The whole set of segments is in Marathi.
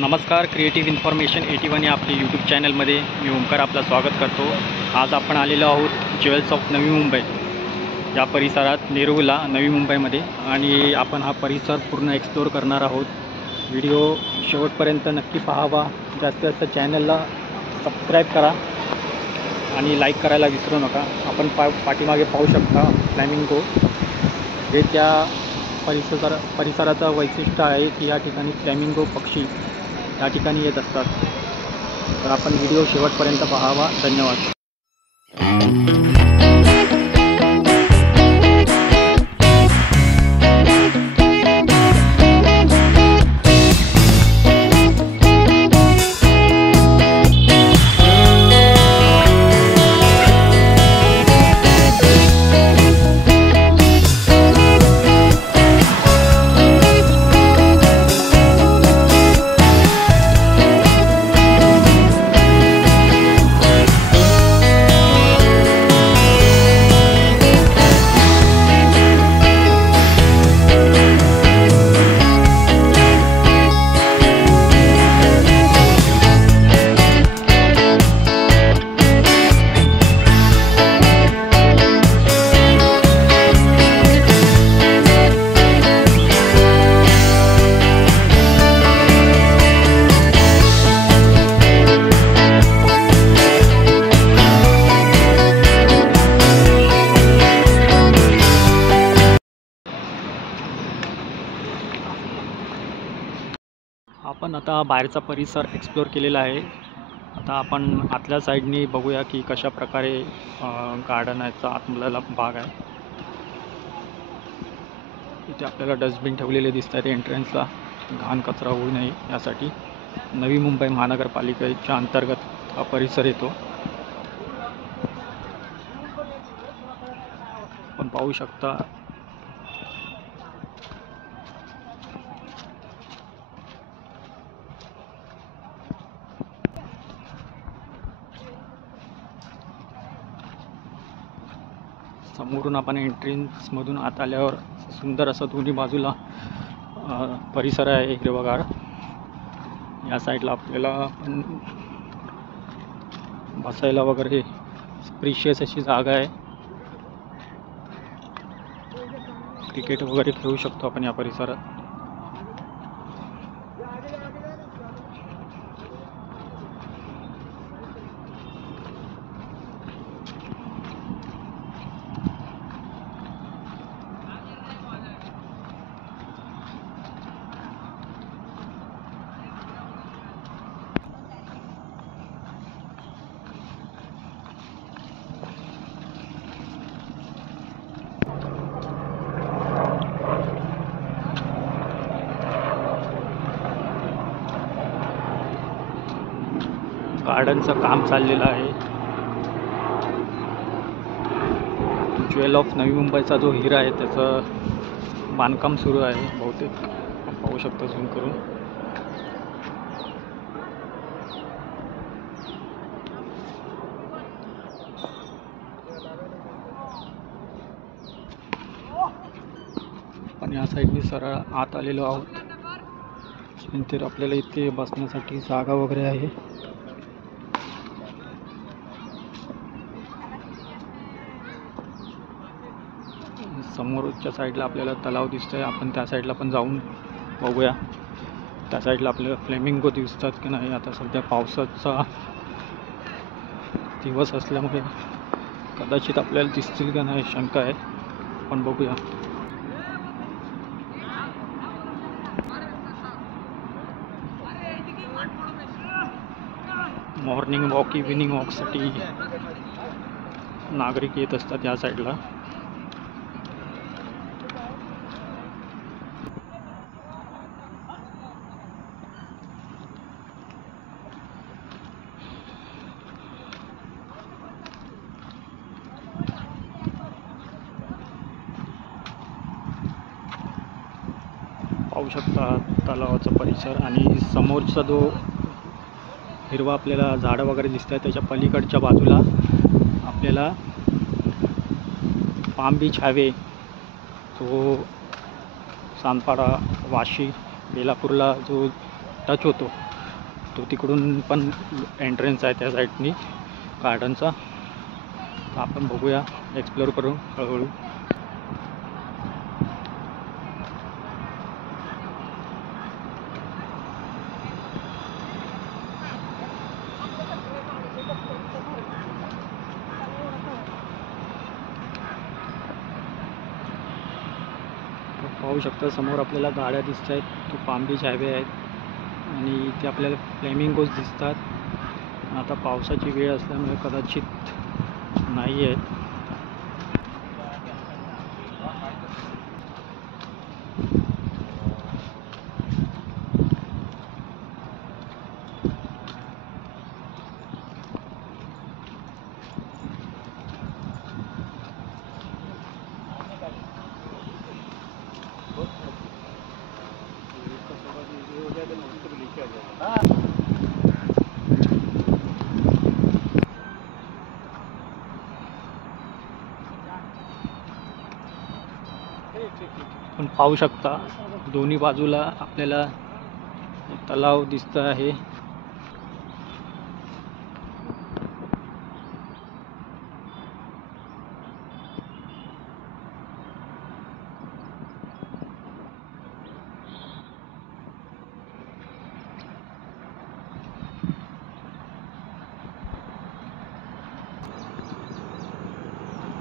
नमस्कार, क्रिएटिव्ह इन्फॉर्मेशन 81 या आपल्या यूट्यूब चॅनलमध्ये मी ओंकार आपलं स्वागत करतो। आज आपण आलेलो आहोत ज्वेल्स ऑफ नवी मुंबई या परिसरात, नेरूळला, नवी मुंबईमध्ये, आणि आपण हा परिसर पूर्ण एक्सप्लोर करणार आहोत। व्हिडिओ शेवटपर्यंत नक्की पाहावा। जास्तीत जास्त चॅनलला सबस्क्राईब करा आणि लाईक करायला विसरू नका। आपण पाठीमागे पाहू शकता फ्लॅमिंगो, हे त्या परिसराचं वैशिष्ट्य आहे की या ठिकाणी फ्लॅमिंगो पक्षी या ठिकाणी येत असतात। तर आपण व्हिडिओ शेवटपर्यंत पाहावा। धन्यवाद। आपण आता बाहेरचा परिसर एक्सप्लोर केलेला आहे। आता आपण आतल्या साईडनी बघूया की कशा प्रकारे गार्डन याचा आतमधला भाग आहे। इथे आपल्याला डस्टबिन ठेवलेले दिसतात एंट्रन्सला, घाण कचरा होऊ नये यासाठी। नवी मुंबई महानगरपालिकेच्या अंतर्गत हा परिसर येतो। आपण पाहू शकता समोरून आपण एंट्रन्समधून आत आल्यावर सुंदर असं दोन्ही बाजूला परिसर आहे हिरवगार। या साईडला आपल्याला बसायला वगैरे स्पेशियस अशी जागा आहे। क्रिकेट वगैरे खेळू शकतो आपण या परिसरात। गार्डनचं काम चाललेलं आहे। ज्वेल ऑफ नवी मुंबईचा जो हिरा आहे त्याचं बांधकाम सुरू आहे बहुतेक, आपण पाहू शकतो झूम करून। आपण या साईडनी सरळ आत आलेलो आहोत। नंतर आपल्याला इथे बसण्यासाठी जागा वगैरे आहे। समोरच्या साईडला आपल्याला तलाव दिसतोय, आपण त्या साईडला पण जाऊन बघूया। त्या साईडला आपल्याला फ्लेमिंगो दिसतात की नाही। आता सध्या पावसाचा दिवस असल्यामुळे कदाचित आपल्याला दिसतील का नाही शंका आहे, पण बघूया। मॉर्निंग वॉक, इव्हिनिंग वॉकसाठी नागरिक येत असतात या साईडला। पाहू शकता तलावाचा परिसर, आणि समोरचा जो हिरवा आपल्याला झाडं वगैरे दिसत आहेत त्याच्या पलीकडच्या बाजूला आपल्याला पाम बीच हायवे, जो सानपाडा, वाशी, बेलापूरला जो टच होतो तो तिकडून पण एंट्रन्स आहे त्या साईडनी गार्डनचा. आपण बघूया, एक्सप्लोअर करू हळूहळू. पाहू शकता समोर आपल्याला गाड्या दिसत आहेत. तो पाम बीच हायवे आहेत आणि इथे आपल्याला फ्लेमिंगोज दिसतात. आता पावसाची वेळ असल्यामुळे कदाचित नाही आहेत. पण पाहू शकता दोन्ही बाजूला आपल्याला तलाव दिसत आहे.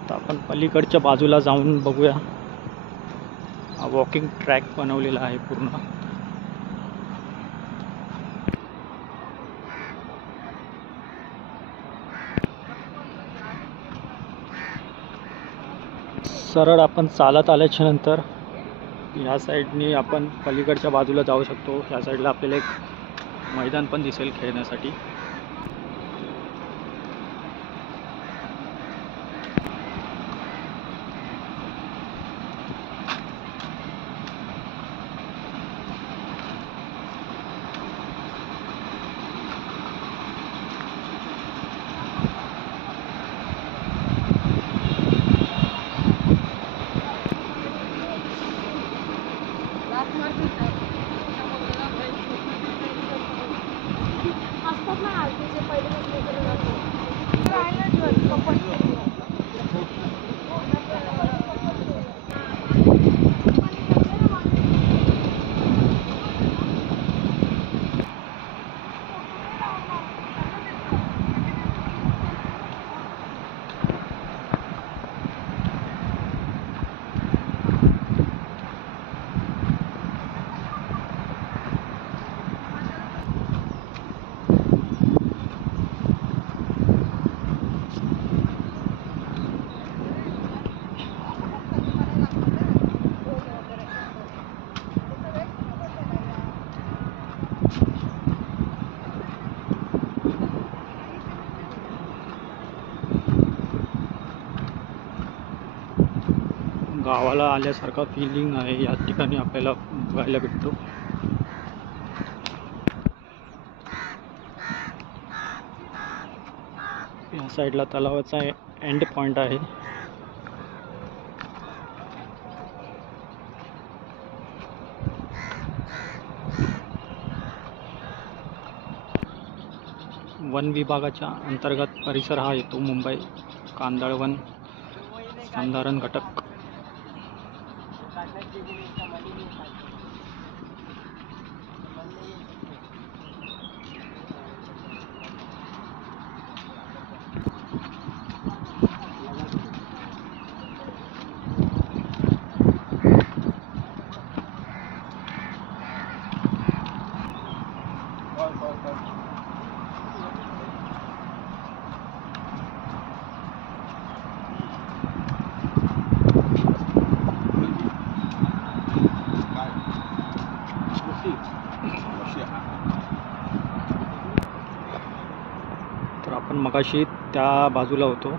तर आपण पलीकडच्या बाजूला जाऊन बघूया. वॉकिंग ट्रॅक बनवलेला आहे पूर्ण. सरळ आपण चालत आल्याच्या नंतर ह्या साईडनी आपण पलीकडच्या बाजूला जाऊ शकतो. ह्या साईडला आपल्याला एक मैदान पण दिसेल खेळण्यासाठी. गावाला आल्यासारखा फीलिंग आहे या ठिकाणी आपल्याला बघायला भेटतो. या साईडला तलावाचा एंड पॉइंट आहे. वन विभागाच्या अंतर्गत परिसर हा येतो. मुंबई कांदळवन संधारण घटक. तर आपण मगाशी त्या बाजूला होतो.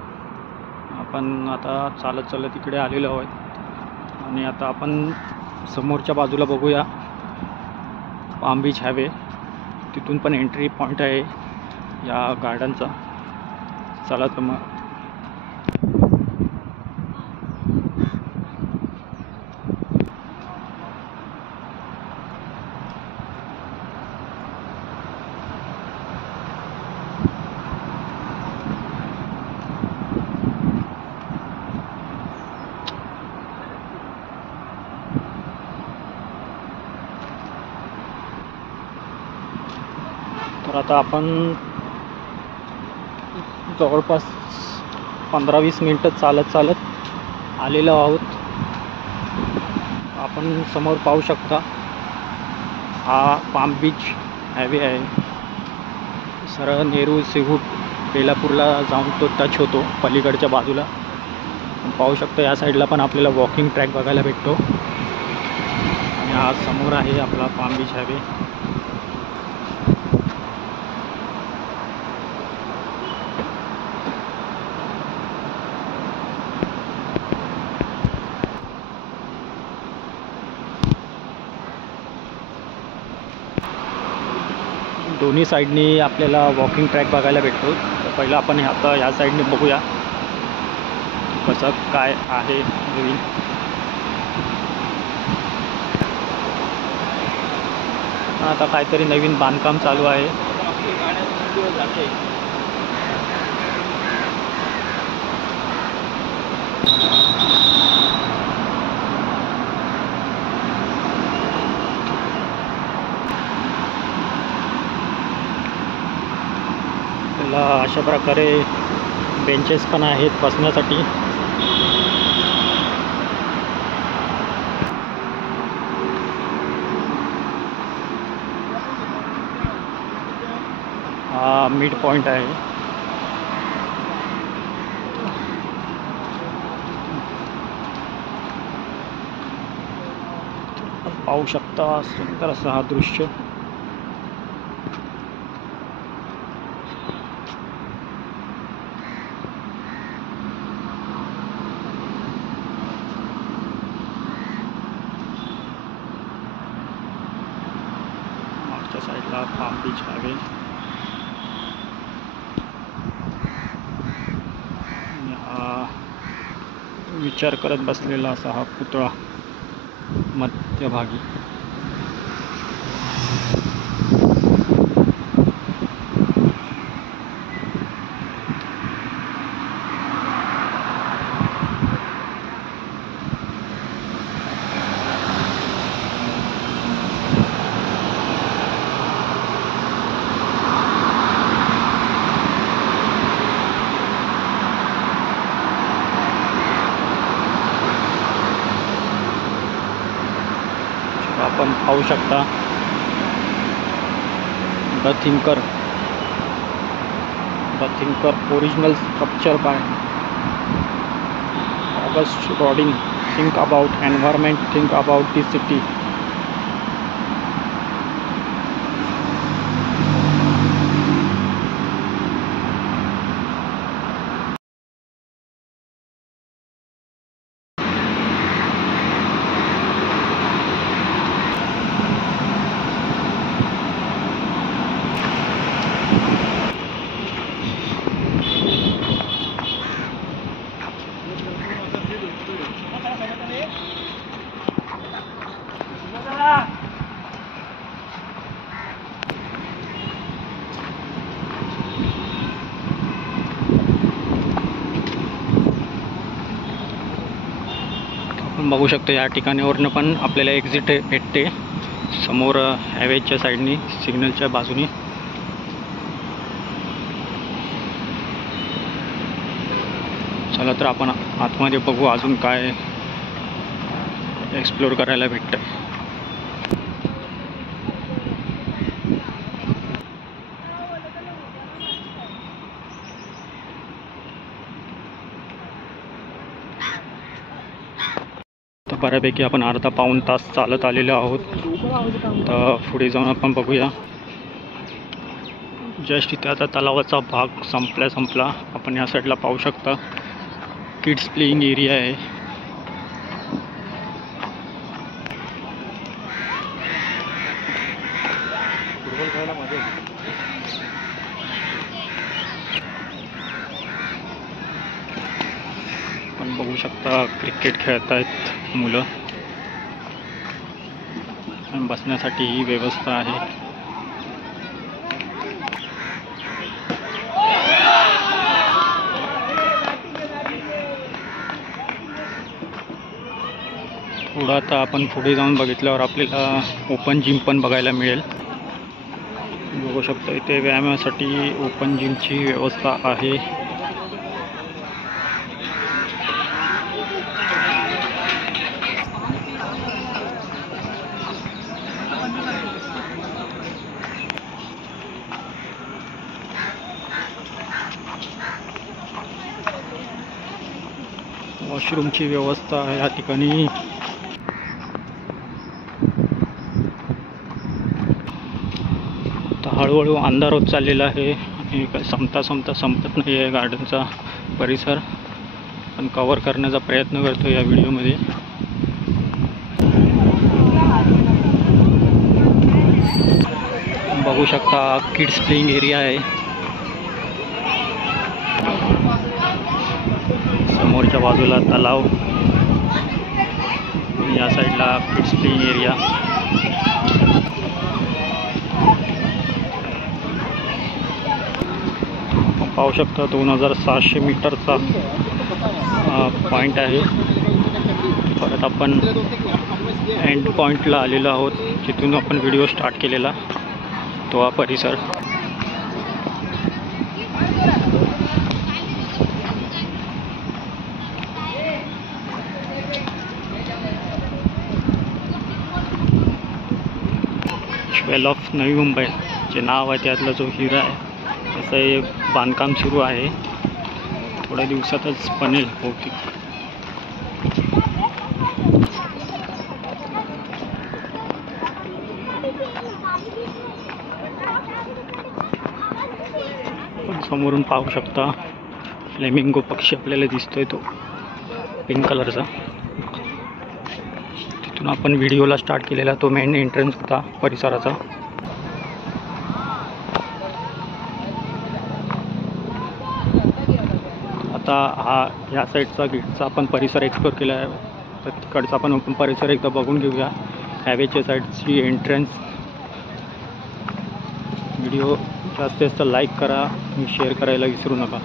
आपण आता चालत चालत इकडे आलेलो आहोत आणि आता आपण समोरच्या बाजूला बघूया पाम बीच हायवे. तिथून पण एंट्री पॉईंट आहे या गार्डनचा. चला तर मग. तर आता आपण जवळपास 15-20 मिनटं चालत आलेलो आहोत. आपण समोर पाहू शकता हा पाम बीच हायवे आहे. सरळ नेरूळ सीहूट बेलापूरला जाऊन तो टच होतो पलीकडच्या बाजूला. पाहू शकतो या साईडला पण आपल्याला वॉकिंग ट्रॅक बघायला भेटतो. आणि हा समोर आहे आपला पाम बीच हायवे. दोन्ही साईडनी आपल्याला वॉकिंग ट्रॅक बघायला भेटतो. तर पहिलं आपण आता या साईडने बघूया कसं काय आहे नवीन. आता काहीतरी नवीन बांधकाम चालू आहे. त्याला अशा प्रकारे बेंचेस पण आहेत बसण्यासाठी. हा मिड पॉइंट आहे. पाहू शकता सुंदर असं हा दृश्य. मागच्या साईडला पाम बीच हायवे. हा विचार करत बसलेला असा हा पुतळा मध्यभागी. आपण पाहू शकता the thinker original structure bye August Rodin. Think about environment, think about the city. आपण बघू शकतो या ठिकाणावरनं पण आपल्याला एक्झिट भेटते समोर हायवेच्या साईडनी, सिग्नलच्या बाजूनी. चला तर आपण आतमध्ये बघू अजून काय एक्सप्लोर करायला भेटतं. तर बऱ्यापैकी आपण अर्धा पाऊण तास चालत आलेलो आहोत. तर पुढे जाऊन आपण बघूया. जस्ट इथे आता तलावाचा भाग संपला. आपण या साईडला पाहू शकता किड्स प्लेइंग एरिया आहे. आपण बघू शकता क्रिकेट खेळत आहेत मुलं. बसण्यासाठी ही व्यवस्था आहे. थोडं आता आपण पुढे जाऊन बघितल्यावर आपल्याला ओपन जिम पण बघायला मिळेल. बघू शकता इथे व्यायामासाठी ओपन जिमची व्यवस्था आहे. वॉशरूमची व्यवस्था आहे या ठिकाणी. आता हळूहळू अंधार होत चाललेला आहे आणि संपत नाही आहे गार्डनचा परिसर. पण कव्हर करण्याचा प्रयत्न करतो या व्हिडिओमध्ये. बघू शकता किड्स प्लेइंग एरिया आहे. समोरच्या बाजूला तलाव, या साईडला किड्स प्लेइंग एरिया. पाहू शकता 2700 मीटरचा पॉईंट आहे. परत आपण एंड पॉईंटला आलेलो आहोत, जिथून आपण व्हिडिओ स्टार्ट केलेला तो हा परिसर. ज्वेल ऑफ नवी मुंबई जे नाव आहे त्यातला जो हिरा आहे त्याचं हे बांधकाम सुरू आहे. थोड्या दिवसातच बनेल बहुतेक. पण समोरून पाहू शकता फ्लेमिंगो पक्षी आपल्याला दिसतोय, तो पिंक कलरचा. तिथून आपण व्हिडिओला स्टार्ट केलेला तो मेन एंट्रन्स होता परिसराचा. आता हा ह्या साईडचा गेटचा आपण परिसर एक्सप्लोर केला आहे. तर तिकडचा आपण परिसर एकदा बघून घेऊया. हायवेच्या साईडची एंट्रन्स. व्हिडिओ जास्तीत जास्त लाईक करा आणि शेअर करायला विसरू नका.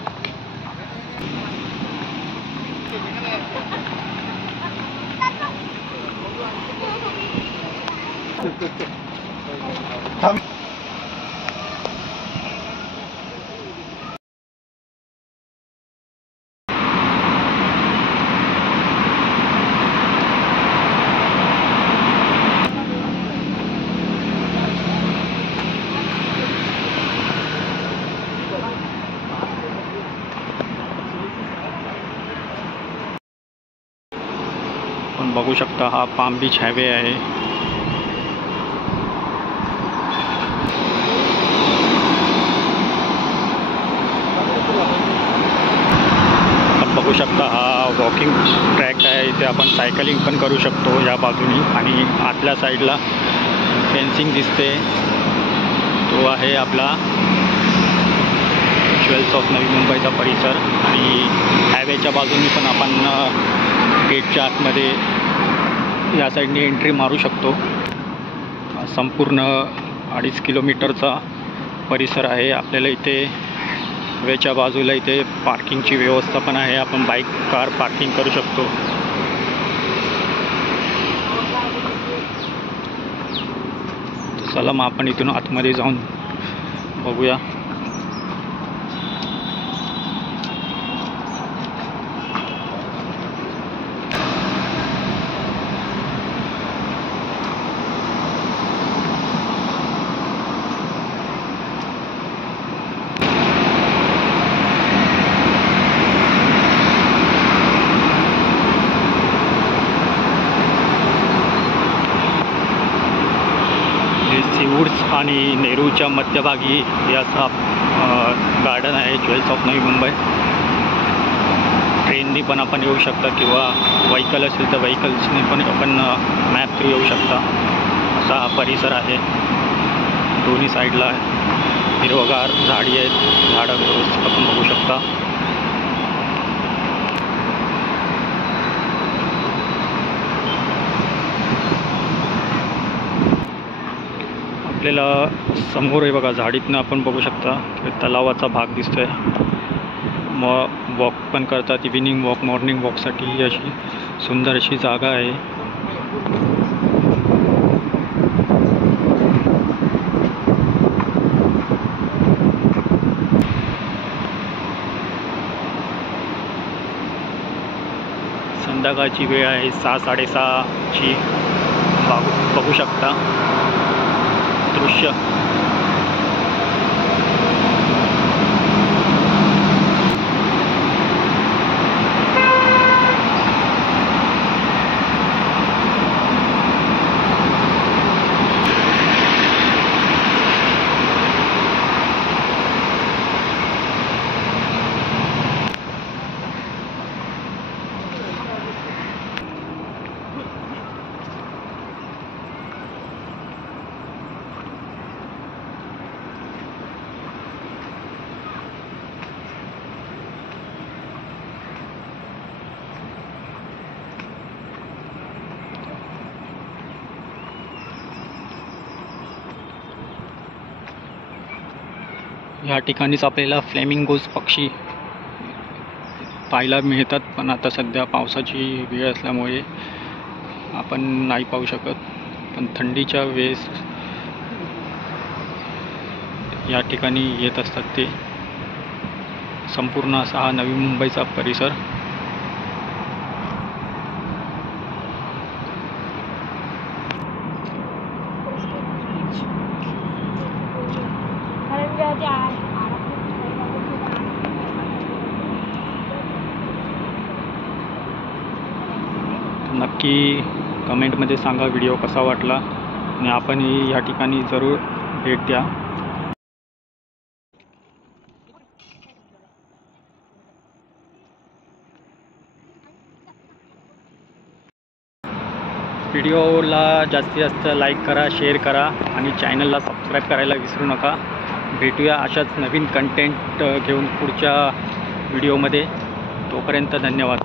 आपण बघू शकता हा पाम बीच हायवे आहे. आपण बघू शकता हा वॉकिंग ट्रॅक आहे. इथे आपण सायकलिंग पण करू शकतो या बाजूनी. आणि आतल्या साईडला फेन्सिंग दिसते, तो आहे आपला ज्वेल्स ऑफ नवी मुंबईचा परिसर. आणि हायवेच्या बाजूनी पण आपण गेटच्या आतमध्ये या साईडने एंट्री मारू शकतो. संपूर्ण 2.5 किलोमीटरचा परिसर आहे. आपल्याला इथे हवेच्या बाजूला इथे पार्किंगची व्यवस्था पण आहे. आपण बाईक कार पार्किंग करू शकतो. चला मग आपण इथून आतमध्ये जाऊन बघूया. सीवूड्स आणि नेहरूच्या मध्यभागी हे असा गार्डन आहे ज्वेल्स ऑफ नवी मुंबई. ट्रेननी पण आपण येऊ शकता किंवा व्हेकल असेल तर व्हेकल्सने पण आपण मॅप थ्रू येऊ शकता. असा हा परिसर आहे. दोन्ही साईडला हिरवगार झाडी आहेत, झाडं व्यवस्थित आपण बघू शकता. आपल्याला समोर आहे बघा, झाडीतनं आपण बघू शकता तलावाचा भाग दिसतोय. मग वॉक पण करतात, इव्हिनिंग वॉक, मॉर्निंग वॉकसाठी अशी सुंदर अशी जागा आहे. संध्याकाळची वेळ आहे, 6-6:30ची. बघू शकता दृश्य. या ठिकाणीच आपल्याला फ्लेमिंगोज पक्षी पाहायला मिळतात, पण आता सध्या पावसाची वेळ असल्यामुळे आपण नाही पाहू शकत. पण थंडीच्या वेळेस या ठिकाणी येत असतात ते. संपूर्ण असा हा नवी मुंबईचा परिसर. नक्की कमेंटमध्ये सांगा व्हिडिओ कसा वाटला, आणि आपणही या ठिकाणी जरूर भेट द्या. व्हिडिओला जास्तीत जास्त लाईक करा, शेअर करा आणि चॅनलला सबस्क्राईब करायला विसरू नका. भेटूया अशाच नवीन कंटेंट घेऊन पुढच्या व्हिडिओमध्ये. तोपर्यंत धन्यवाद.